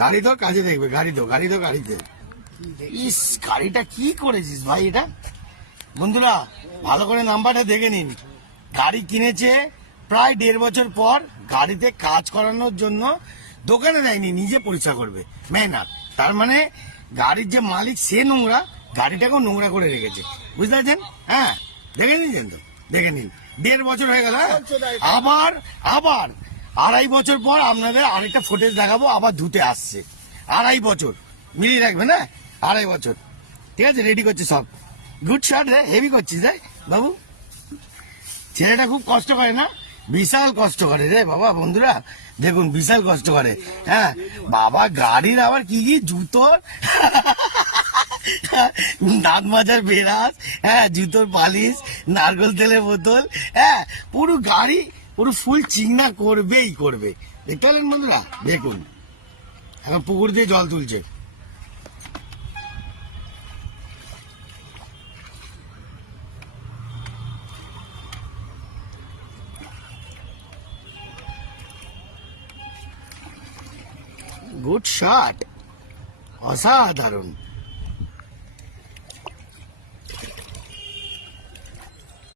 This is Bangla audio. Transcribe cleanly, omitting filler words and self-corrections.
গাড়ি তো কাজে দেখবে, গাড়ি তো গাড়িতে। ইস, গাড়িটা কি করেছিস ভাই এটা? বন্ধুরা ভালো করে নাম্বারটা দেখে নিন। গাড়ি কিনেছে প্রায় 1.5 বছর পর, গাড়িতে কাজ করানোর জন্য দোকানে দেয়নি, নিজে পরিষ্কার করবে, মেহনত। তার মানে গাড়ির যে মালিক সে নোংরা, গাড়িটাকেও নোংরা করে রেখেছে, বুঝতে পারছেন? হ্যাঁ, দেখে নিয়েছেন তো, দেখে নিন। 1.5 বছর হয়ে গেল। আবার 2.5 বছর পর আপনাদের আরেকটা ফুটেজ দেখাবো, আবার ধুতে আসছে। 2.5 বছর মিলিয়ে রাখবেন, হ্যাঁ, 2.5 বছর। ঠিক আছে, রেডি করছে সব। গুড শট রে, হেভি করছিস রে বাবু। ছেলেটা খুব কষ্ট করে না? বিশাল কষ্ট করে রে বাবা। বন্ধুরা দেখুন, বিশাল কষ্ট করে। হ্যাঁ বাবা, গাড়ির আবার কি কি জুতোর দাঁত মাজার বেরাস, হ্যাঁ, জুতোর পালিশ, নারকেল তেলের বোতল, হ্যাঁ, পুরো গাড়ি পুরো ফুল চিংড়া করবেই করবে। দেখতে পেলেন বন্ধুরা? দেখুন এখন পুকুর দিয়ে জল তুলছে। গুড শট, অসাধারণ।